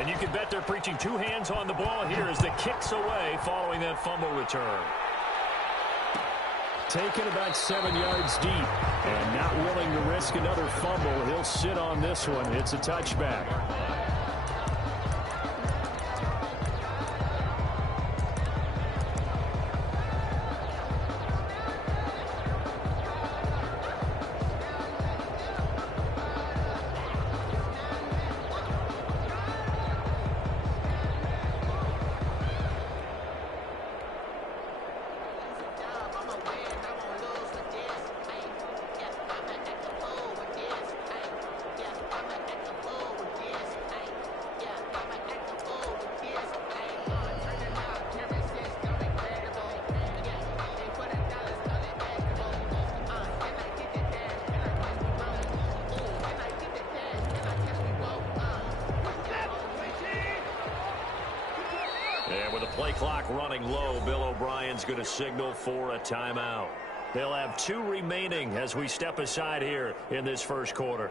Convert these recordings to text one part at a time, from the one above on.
And you can bet they're preaching two hands on the ball here as the kick's away following that fumble return. Taken about 7 yards deep and not willing to risk another fumble. He'll sit on this one. It's a touchback. And with the play clock running low, Bill O'Brien's going to signal for a timeout. They'll have 2 remaining as we step aside here in this first quarter.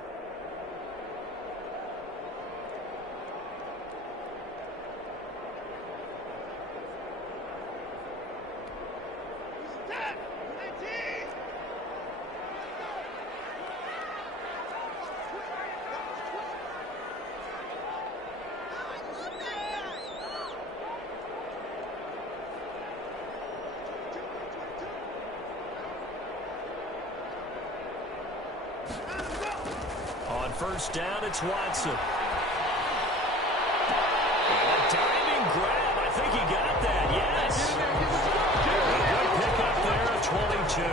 On first down, it's Watson. And a diving grab. I think he got that. Yes. A good pick up there at 22.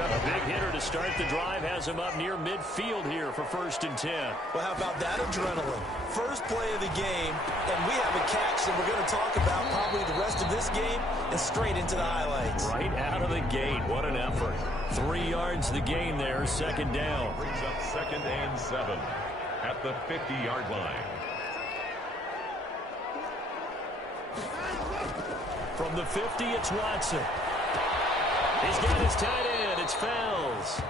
A big hitter to start the drive has him up near midfield here for 1st and 10. Well, how about that adrenaline? First play of the game, and we have a catch that we're going to talk about probably the rest of this game and straight into the highlights. Right out of the gate. What an effort. 3 yards the gain there, 2nd down. Brings up 2nd and 7 at the 50-yard line. From the 50, it's Watson. He's got his tight end. It's Fells.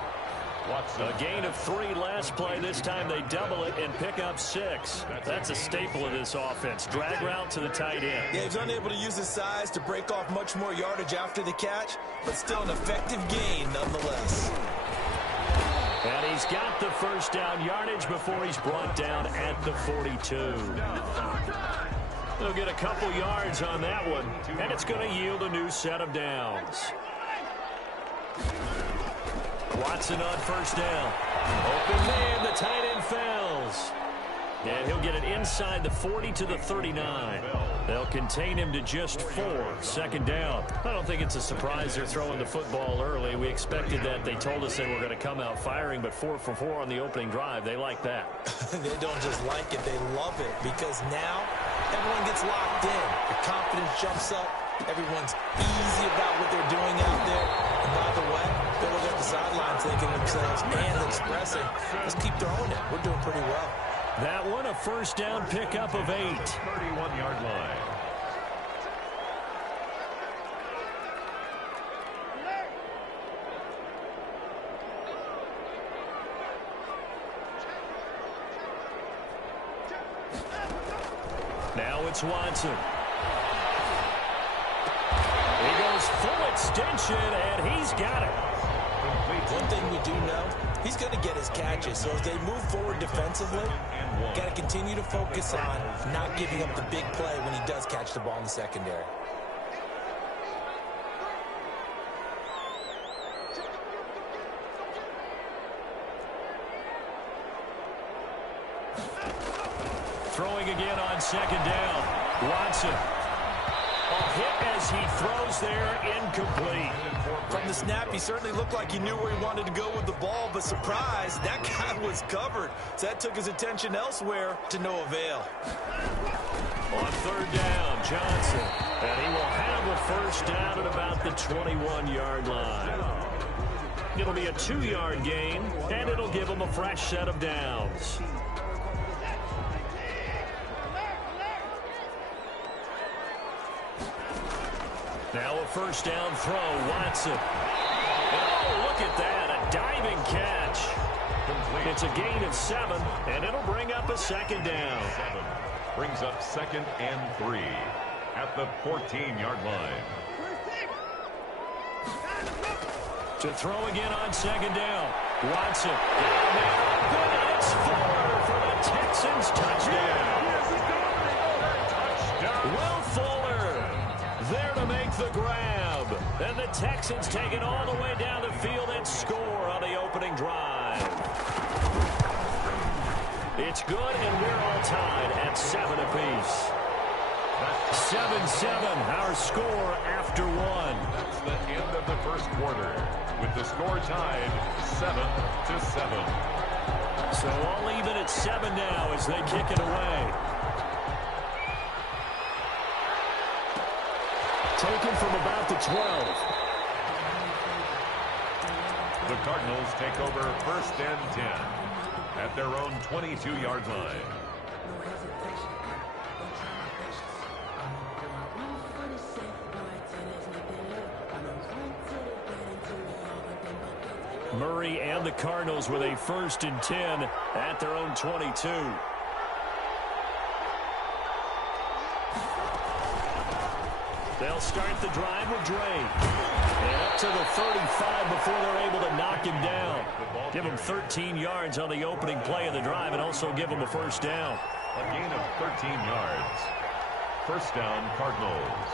Watson. A gain of 3 last play. This time they double it and pick up 6. That's a staple of this offense. Drag route to the tight end. Yeah, he's unable to use his size to break off much more yardage after the catch, but still an effective gain nonetheless. And he's got the 1st down yardage before he's brought down at the 42. They'll get a couple yards on that one, and it's going to yield a new set of downs. Watson on 1st down. Open man, the tight end Fells. And he'll get it inside the 40 to the 39. They'll contain him to just 4. 2nd down. I don't think it's a surprise they're throwing the football early. We expected that. They told us they were going to come out firing, but 4 for 4 on the opening drive. They like that. They don't just like it, they love it, because now everyone gets locked in. The confidence jumps up. Everyone's easy about what they're doing out there. And by the way, they'll look at the sideline thinking to themselves and expressing, let's keep throwing it. We're doing pretty well. That one, a 1st down pickup of 8. 31-yard line. Now it's Watson. He goes full extension, and he's got it. One thing we do know, he's going to get his catches. So as they move forward defensively, got to continue to focus on not giving up the big play when he does catch the ball in the secondary. Throwing again on 2nd down. Watson. A hit as he throws there, incomplete. From the snap, he certainly looked like he knew where he wanted to go with the ball, but surprise, that guy was covered. So that took his attention elsewhere to no avail. On 3rd down, Johnson. And he will have a 1st down at about the 21-yard line. It'll be a 2-yard gain, and it'll give him a fresh set of downs. Now a 1st down throw, Watson. Oh, look at that, a diving catch. complete. It's a gain of 7, and it'll bring up a second down. 7 brings up 2nd and 3 at the 14-yard line. To throw again on 2nd down. Watson down there open. It's Fuller for the Texans touchdown. Will Fuller there to make the grab. And the Texans take it all the way down the field and score on the opening drive. It's good, and we're all tied at 7 apiece. 7-7, our score after 1. That's the end of the first quarter, with the score tied 7-7. So all even at 7 now as they kick it away. Taken from about the 12. The Cardinals take over 1st and 10 at their own 22-yard line. Murray and the Cardinals with a 1st and 10 at their own 22. They'll start the drive with Drake. And up to the 35 before they're able to knock him down. Give him 13 yards on the opening play of the drive and also give him a 1st down. A gain of 13 yards. 1st down, Cardinals.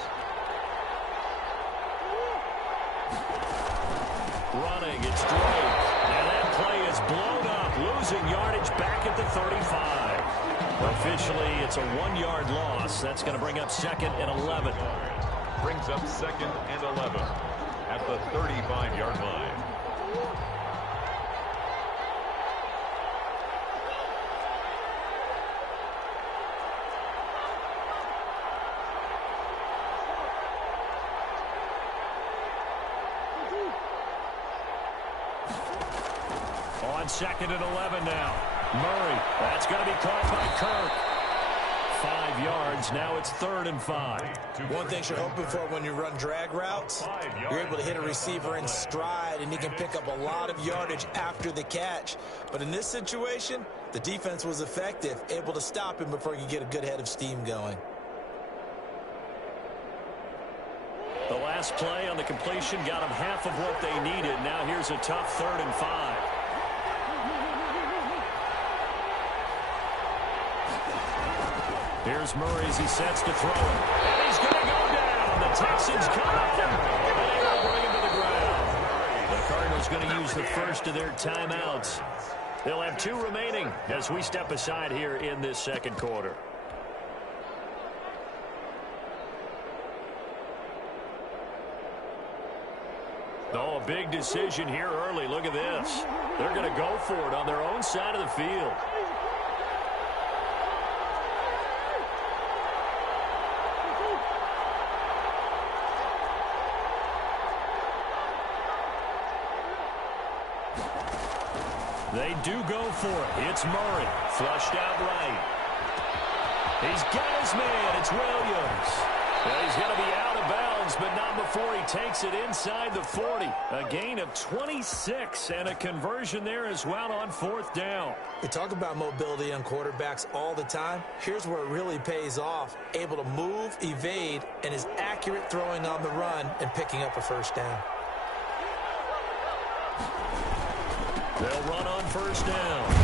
Running, it's Drake. And that play is blown up, losing yardage back at the 35. Officially, it's a 1-yard loss. That's going to bring up 2nd and 11. Brings up 2nd and 11 at the 35-yard line. On 2nd and 11 now. Murray, that's going to be caught by Kirk. 5 yards, now it's 3rd and 5. One thing you're hoping for when you run drag routes, you're able to hit a receiver in stride, and he can pick up a lot of yardage after the catch. But in this situation, the defense was effective, able to stop him before he could get a good head of steam going. The last play on the completion got them half of what they needed. Now here's a tough 3rd and 5. Here's Murray as he sets to throw it. And he's going to go down. The Texans come at him. And they will bring him to the ground. The Cardinals going to use the first of their timeouts. They'll have 2 remaining as we step aside here in this 2nd quarter. Oh, a big decision here early. Look at this. They're going to go for it on their own side of the field. They do go for it. It's Murray. Flushed out right. He's got his man. It's Williams. Well, he's going to be out of bounds, but not before he takes it inside the 40. A gain of 26 and a conversion there as well on 4th down. We talk about mobility on quarterbacks all the time. Here's where it really pays off. Able to move, evade, and is accurate throwing on the run and picking up a 1st down. They'll run on 1st down.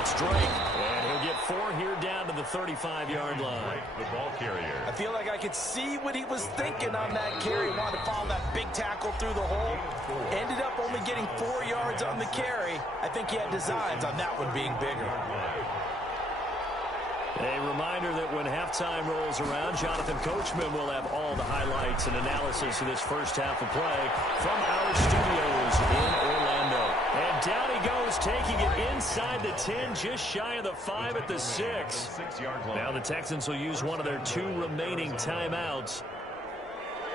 It's Drake, and he'll get 4 here down to the 35-yard line. The ball carrier. I feel like I could see what he was thinking on that carry. Wanted to follow that big tackle through the hole. Ended up only getting 4 yards on the carry. I think he had designs on that one being bigger. A reminder that when halftime rolls around, Jonathan Coachman will have all the highlights and analysis of this first half of play from our studios in Orlando. And down he goes, taking it inside the 10, just shy of the 5 at the 6. Now the Texans will use one of their 2 remaining timeouts.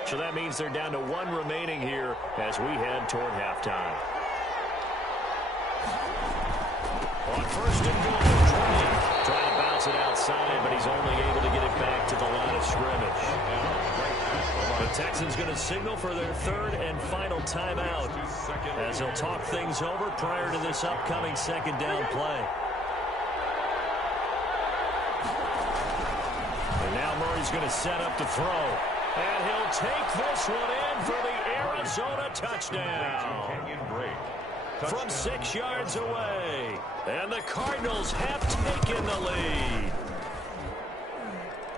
So that means they're down to 1 remaining here as we head toward halftime. On 1st and goal, Tourney trying to bounce it outside, but he's only able to get it back to the line of scrimmage. The Texans going to signal for their 3rd and final timeout. as he'll talk things over prior to this upcoming second down play. And now Murray's going to set up to throw. And he'll take this one in for the Arizona touchdown. From 6 yards away. And the Cardinals have taken the lead.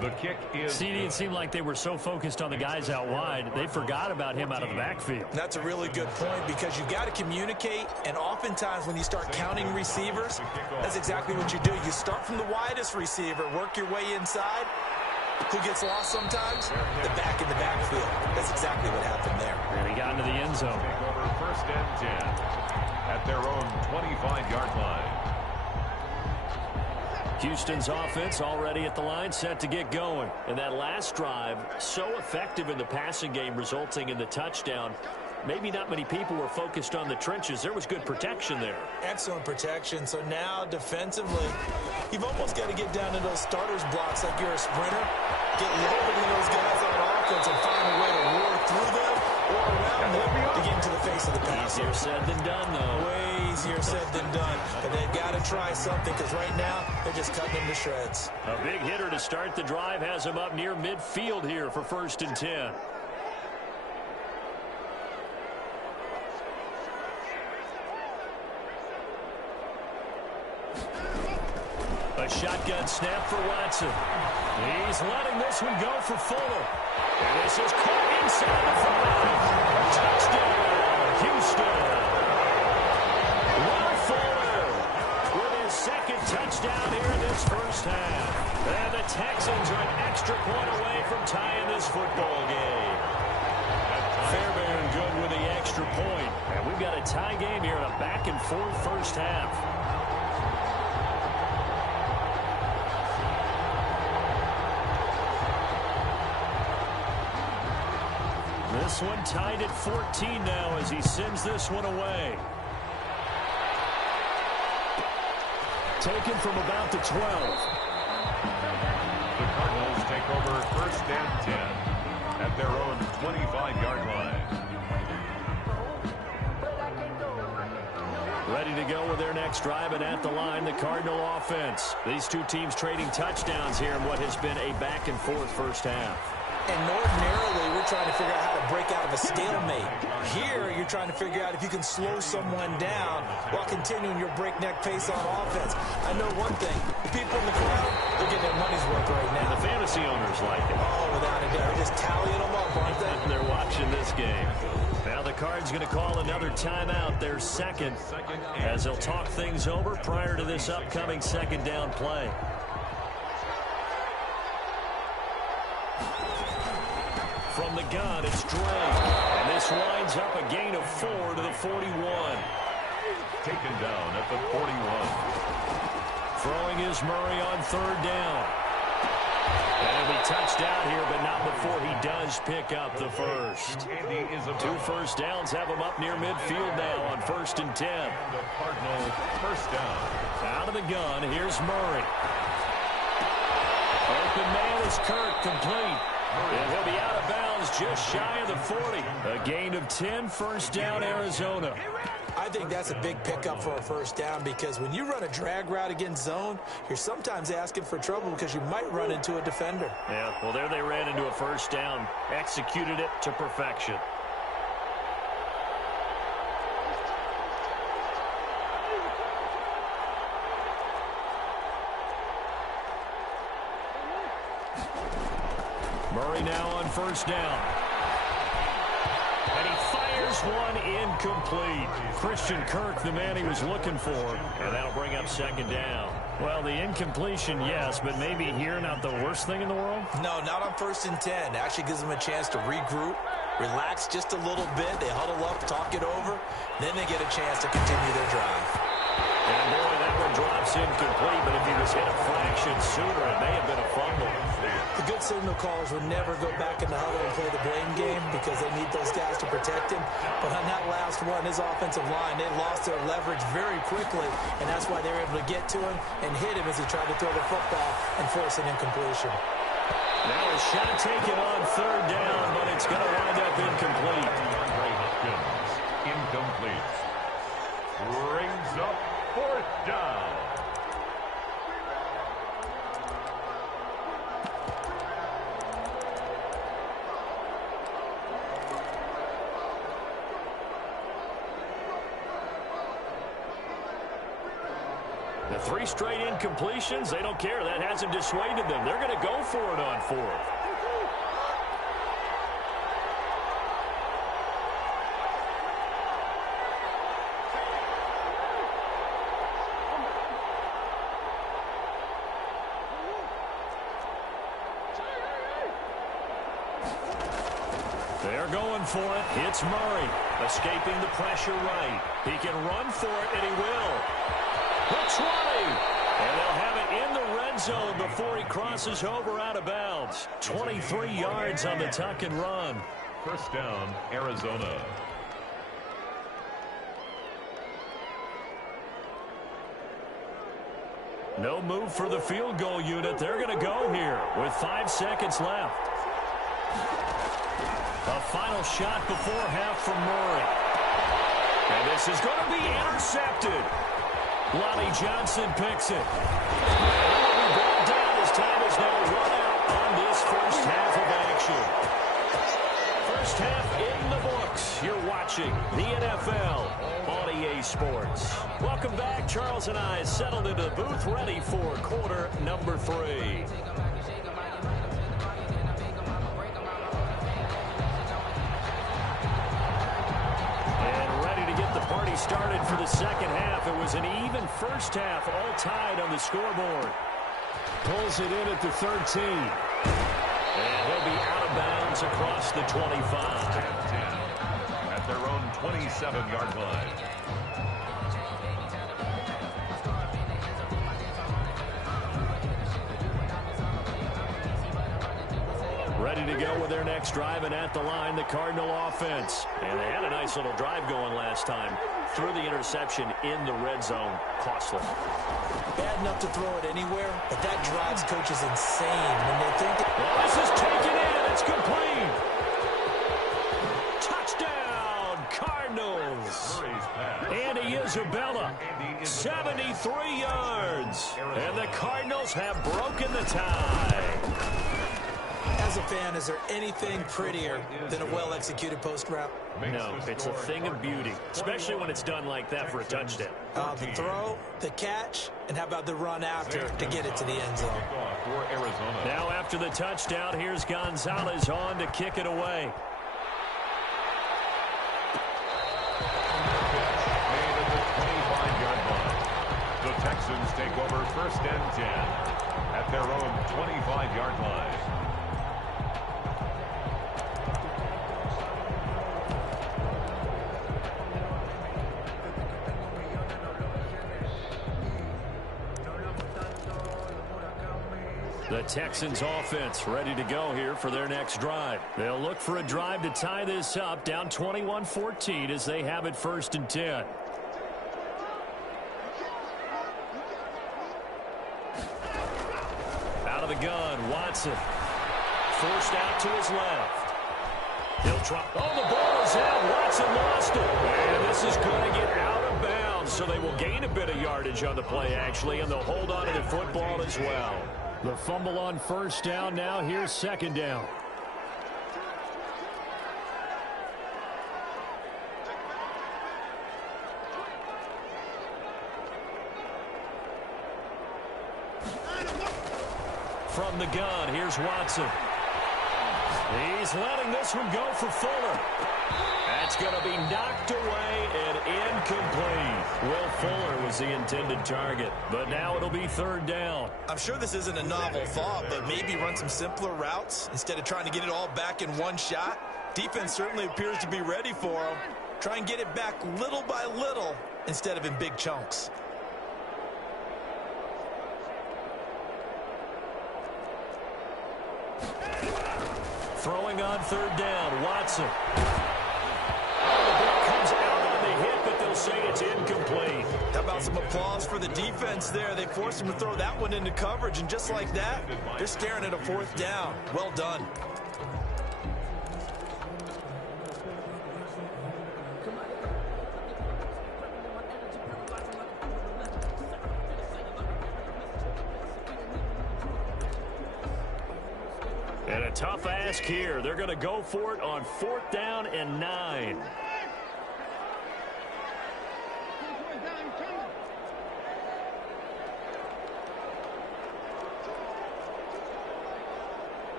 The kick is... CD, it seemed like they were so focused on the guys out wide, they forgot about him out of the backfield. That's a really good point because you've got to communicate, and oftentimes when you start counting receivers, that's exactly what you do. You start from the widest receiver, work your way inside. Who gets lost sometimes? The back in the backfield. That's exactly what happened there. And he got into the end zone. Take over 1st and 10 at their own 25-yard line. Houston's offense already at the line, set to get going. And that last drive, so effective in the passing game, resulting in the touchdown. Maybe not many people were focused on the trenches. There was good protection there. Excellent protection. So now defensively, you've almost got to get down to those starters blocks like you're a sprinter. Get loaded in those guys on offense and find a way to roar through them or around them to get into the face of the passer. Easier said than done, though. Way easier said than done. But they've got to try something because right now they're just cutting them to shreds. A big hitter to start the drive has him up near midfield here for 1st and 10. A shotgun snap for Watson. He's letting this one go for Fuller. And this is caught inside the 5. Touchdown, Houston. Will Fuller with his 2nd touchdown here in this first half. And the Texans are an extra point away from tying this football game. Fairbairn good with the extra point. And we've got a tie game here in a back-and-forth first half. This one tied at 14 now as he sends this one away. Taken from about the 12. The Cardinals take over 1st and 10 at their own 25-yard line. Ready to go with their next drive, and at the line, the Cardinal offense. These two teams trading touchdowns here in what has been a back-and-forth first half. And ordinarily, we're trying to figure out how to break out of a stalemate. Here, you're trying to figure out if you can slow someone down while continuing your breakneck pace on offense. I know one thing. The people in the crowd, they're getting their money's worth right now. And the fantasy owners like it. Oh, without a doubt. They're just tallying them up, aren't they? And they're watching this game. Now the Cards going to call another timeout, their 2nd, as they'll talk things over prior to this upcoming second down play. From the gun, it's Drake. And this winds up a gain of 4 to the 41. Taken down at the 41. Throwing is Murray on 3rd down. And he'll be touched out here, but not before he does pick up the first. 2 first downs have him up near midfield now on 1st and 10. The Cardinal 1st down. Out of the gun, here's Murray. Open man is Kirk, complete. And he'll be out of bounds just shy of the 40. A gain of 10, 1st down, Arizona. I think that's a big pickup for a 1st down because when you run a drag route against zone, you're sometimes asking for trouble because you might run into a defender. Yeah, well, there they ran into a 1st down. Executed it to perfection. Murray now on 1st down. And he fires one incomplete. Christian Kirk, the man he was looking for. And that'll bring up 2nd down. Well, the incompletion, yes, but maybe here not the worst thing in the world? No, not on 1st and 10. It actually gives them a chance to regroup, relax just a little bit. They huddle up, talk it over. Then they get a chance to continue their drive. And boy, that one drops incomplete, but if he was hit a fraction sooner, it may have been a fumble. The good signal callers would never go back in the huddle and play the blame game because they need those guys to protect him. But on that last one, his offensive line, they lost their leverage very quickly, and that's why they were able to get to him and hit him as he tried to throw the football and force an incompletion. Now a shot taken on 3rd down, but it's going to wind up incomplete. incomplete. Brings up 4th down. The 3 straight incompletions, they don't care. That hasn't dissuaded them. They're going to go for it on 4th. They're going for it. It's Murray, escaping the pressure right. He can run for it, and he will. The 20, and they'll have it in the red zone before he crosses over out of bounds. 23 yards on the tuck and run. 1st down, Arizona. No move for the field goal unit. They're going to go here with 5 seconds left. A final shot before half from Murray. And this is going to be intercepted. Lonnie Johnson picks it. And will be brought down as time is now run out on this first half of action. First half in the books. You're watching the NFL on EA Sports. Welcome back. Charles and I settled into the booth ready for quarter number 3. Party started for the second half. It was an even first half, all tied on the scoreboard. Pulls it in at the 13. And he'll be out of bounds across the 25. 10 at their own 27-yard line. Ready to go with their next drive, and at the line, the Cardinal offense. And they had a nice little drive going last time. Threw the interception in the red zone. Costly. Bad enough to throw it anywhere, but that drives coaches insane when they think well, this is taken in. It's complete. Touchdown, Cardinals. Andy Isabella, 73 yards. And the Cardinals have broken the tie. As a fan, is there anything prettier than a well-executed post route? No, it's a thing of beauty, especially when it's done like that for a touchdown. The throw, the catch, and how about the run after to get it to the end zone? Now after the touchdown, here's Gonzalez on to kick it away. The Texans take over 1st and 10 at their own 25-yard line. The Texans offense ready to go here for their next drive. They'll look for a drive to tie this up, down 21-14 as they have it 1st and 10. Out of the gun, Watson. Forced out to his left. He'll try. Oh, the ball is out. Watson lost it. And this is going to get out of bounds, so they will gain a bit of yardage on the play, actually, and they'll hold on to the football as well. The fumble on 1st down. Now here's 2nd down. From the gun, here's Watson. He's letting this one go for Fuller. That's going to be knocked away and incomplete. Will Fuller was the intended target, but now it'll be 3rd down. I'm sure this isn't a novel thought, but maybe run some simpler routes instead of trying to get it all back in one shot. Defense certainly appears to be ready for them. Try and get it back little by little instead of in big chunks. Throwing on 3rd down, Watson. Oh, the ball comes out on the hit, but they'll say it's incomplete. How about some applause for the defense there? They forced him to throw that one into coverage, and just like that, they're staring at a 4th down. Well done. A tough ask here. They're going to go for it on 4th down and 9.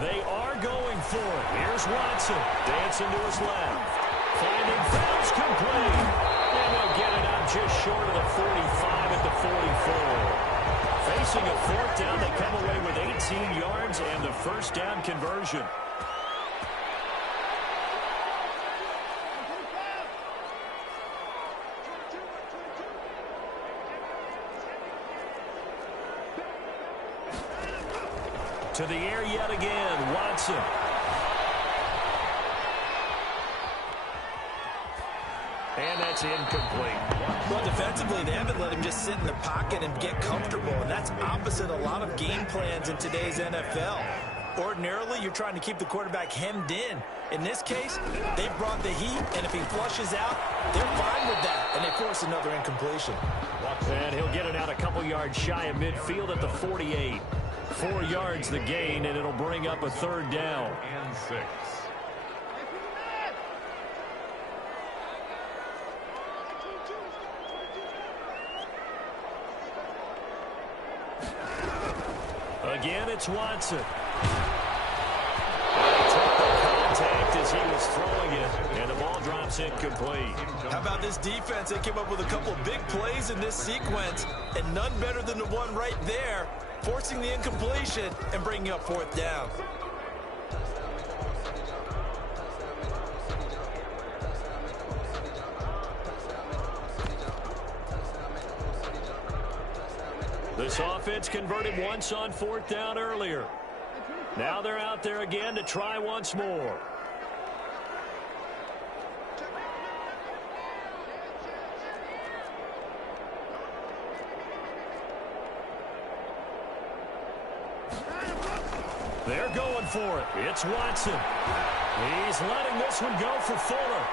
They are going for it. Here's Watson. Dancing to his left. Finding Fells complete. And they'll get it out just short of the 45 at the 44. Facing a 4th down, they come away with 18 yards and the first down conversion. To the air yet again, Watson. And that's incomplete. Well, defensively, they haven't let him just sit in the pocket and get comfortable, and that's opposite a lot of game plans in today's NFL. Ordinarily, you're trying to keep the quarterback hemmed in. In this case, they brought the heat, and if he flushes out, they're fine with that, and they force another incompletion. And he'll get it out a couple yards shy of midfield at the 48. 4 yards the gain, and it'll bring up a 3rd down. And 6. Again, it's Watson. And he took the contact as he was throwing it, and the ball drops incomplete. How about this defense? They came up with a couple big plays in this sequence, and none better than the one right there, forcing the incompletion and bringing up 4th down. This offense converted once on 4th down earlier. Now they're out there again to try once more. They're going for it. It's Watson. He's letting this one go for Fuller.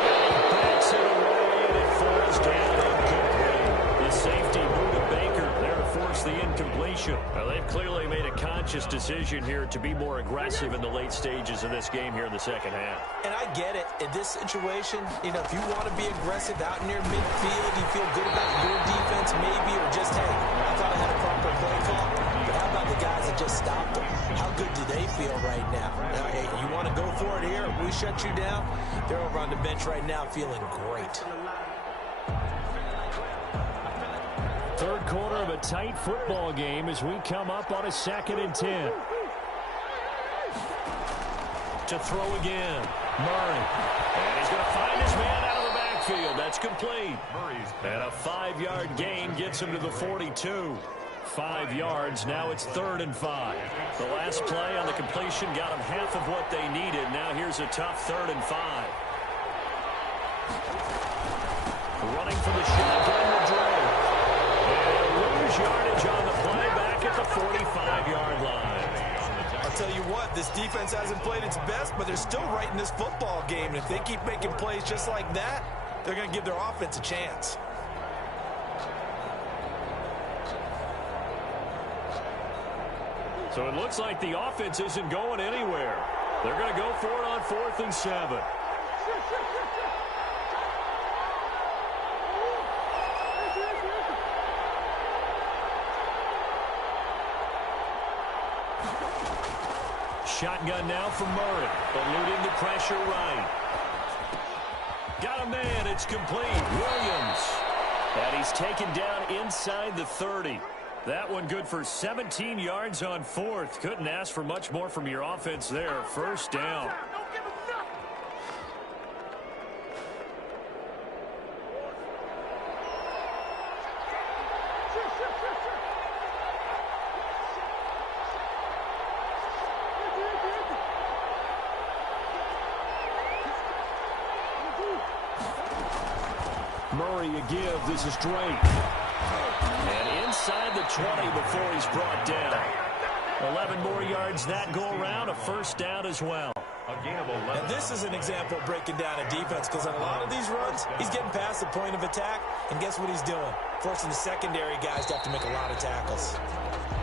And he backs it away, and it falls down incomplete. The safety boot of Baker there to force the incompletion. Well, they've clearly made a conscious decision here to be more aggressive in the late stages of this game here in the second half. And I get it. In this situation, you know, if you want to be aggressive out near midfield, you feel good about your defense maybe, or just, hey, I thought I had a proper play call. But how about the guys that just stopped them? How good do they feel right now? Hey, you want to go for it here? We shut you down? They're over on the bench right now feeling great. Third quarter of a tight football game as we come up on a 2nd and 10. To throw again, Murray. And he's going to find his man out of the backfield. That's complete. And a 5-yard gain gets him to the 42. 5 yards. Now it's 3rd and 5. The last play on the completion got them half of what they needed. Now here's a tough 3rd and 5. Running for the shotgun with Dre. And lose yardage on the play back at the 45-yard line. I'll tell you what, this defense hasn't played its best, but they're still right in this football game. And if they keep making plays just like that, they're going to give their offense a chance. So it looks like the offense isn't going anywhere. They're going to go for it on 4th and 7. Shotgun now from Murray, eluding the pressure right. Got a man, it's complete. Williams. And he's taken down inside the 30. That one good for 17 yards on 4th. Couldn't ask for much more from your offense there. First down. Murray a give. This is Drake. And inside the 20 before he's brought down. 11 more yards that go around. A first down as well. And this is an example of breaking down a defense, because on a lot of these runs, he's getting past the point of attack, And guess what he's doing? Forcing the secondary guys to have to make a lot of tackles.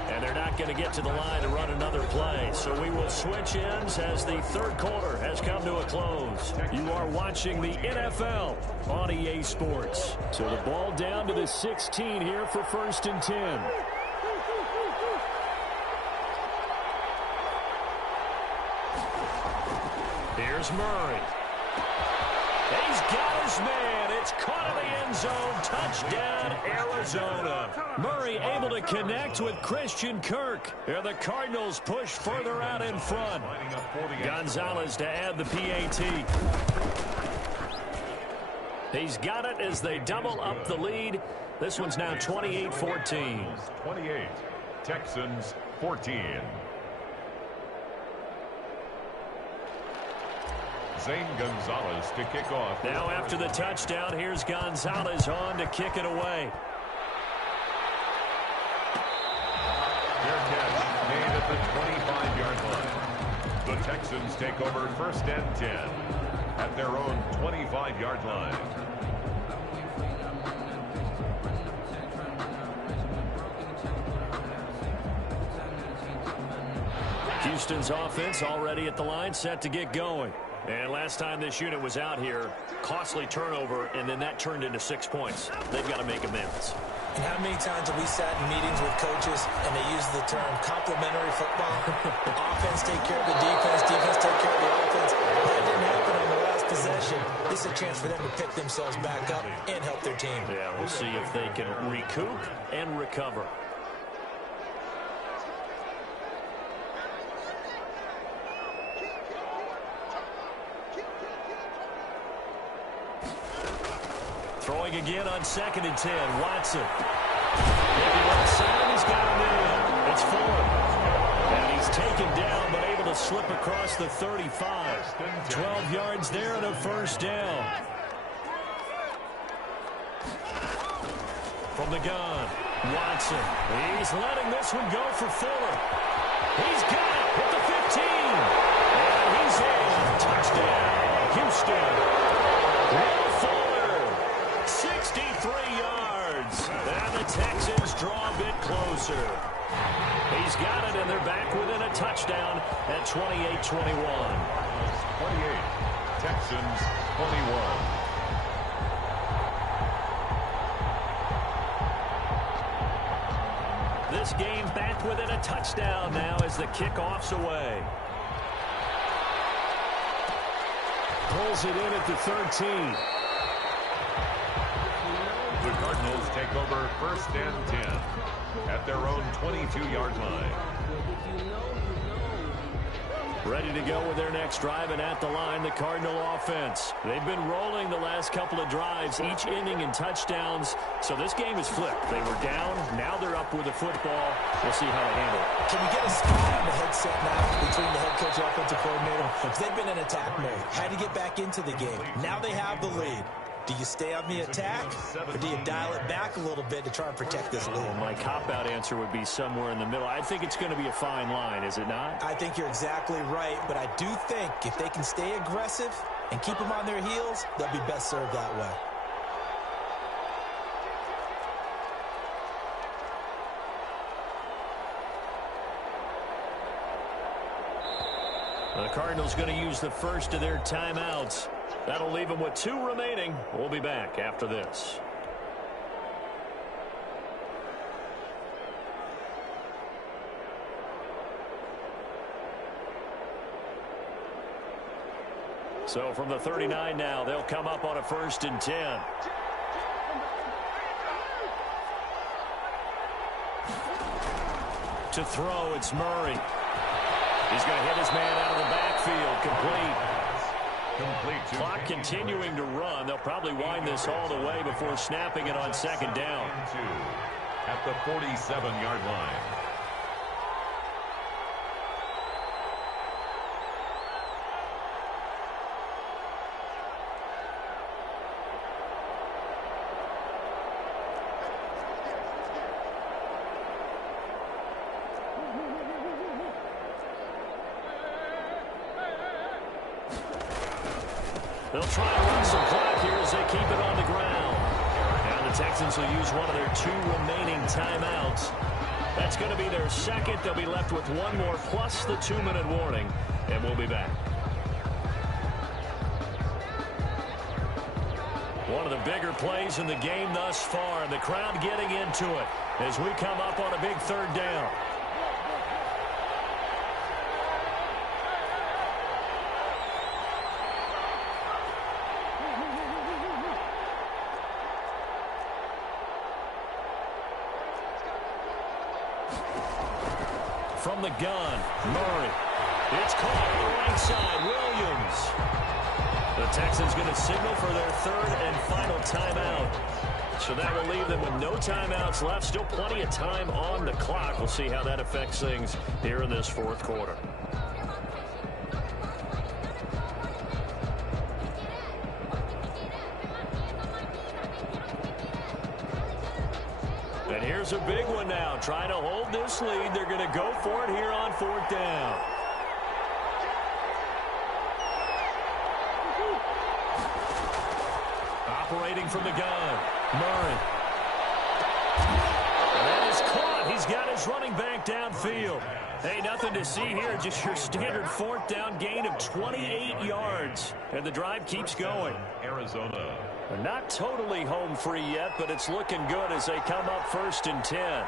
And they're not going to get to the line to run another play. So we will switch ends as the third quarter has come to a close. You are watching the NFL on EA Sports. So the ball down to the 16 here for 1st and 10. Here's Murray. He's got his man. It's caught in the end zone. Touchdown, Arizona. Murray able to connect with Christian Kirk. Here the Cardinals push further out in front. Gonzalez to add the PAT. He's got it as they double up the lead. This one's now 28-14. 28. Texans 14. Zane Gonzalez to kick off. Now after the touchdown, here's Gonzalez on to kick it away. Fair catch made at the 25-yard line. The Texans take over 1st and 10 at their own 25-yard line. Houston's offense already at the line, set to get going. And last time this unit was out here, costly turnover, and then that turned into 6 points. They've got to make amends. And how many times have we sat in meetings with coaches and they use the term complementary football? Offense take care of the defense, defense take care of the offense. That didn't happen on the last possession. This is a chance for them to pick themselves back up and help their team. Yeah, we'll see if they can recoup and recover. Throwing again on 2nd and 10. Watson. Maybe left side, he's got him in. It's Fuller. And he's taken down, but able to slip across the 35. 12 yards there and a 1st down. From the gun, Watson. He's letting this one go for Fuller. He's got it at the 15. And he's in. Touchdown, Houston. Will Fuller, 63 yards. And the Texans draw a bit closer. He's got it, and they're back within a touchdown at 28-21. 28. Texans 21. This game back within a touchdown now as the kickoff's away. Pulls it in at the 13. The Cardinals take over 1st and 10 at their own 22-yard line. Ready to go with their next drive, and at the line, the Cardinal offense. They've been rolling the last couple of drives, each ending in touchdowns. So this game is flipped. They were down. Now they're up with the football. We'll see how they handle it. Can we get a spot on the headset now between the head coach and offensive coordinator? Because they've been in attack mode. Had to get back into the game. Now they have the lead. Do you stay on the attack, or do you dial it back a little bit to try and protect this lead? Well, my cop-out answer would be somewhere in the middle. I think it's going to be a fine line, is it not? I think you're exactly right, but I do think if they can stay aggressive and keep them on their heels, they'll be best served that way. The Cardinals going to use the first of their timeouts. That'll leave them with 2 remaining. We'll be back after this. So from the 39 now, they'll come up on a 1st and 10. To throw, it's Murray. He's going to hit his man out of the backfield. Complete. Clock continuing to run. They'll probably wind this all the way before snapping it on 2nd down. At the 47-yard line. They'll try and run some clock here as they keep it on the ground. And the Texans will use one of their 2 remaining timeouts. That's going to be their second. They'll be left with 1 more plus the 2-minute warning, and we'll be back. One of the bigger plays in the game thus far, and the crowd getting into it as we come up on a big 3rd down. From the gun, Murray. It's caught on the right side, Williams. The Texans going to signal for their 3rd and final timeout. So that will leave them with no timeouts left. Still plenty of time on the clock. We'll see how that affects things here in this 4th quarter. And here's a big one now. Trying to hold this lead. They're going to go for it here on 4th down. Operating from the gun, Murray. And that is caught. He's got his running back downfield. Hey, nothing to see here. Just your standard 4th down gain of 28 yards. And the drive keeps going. Arizona. They're not totally home free yet, but it's looking good as they come up 1st and 10.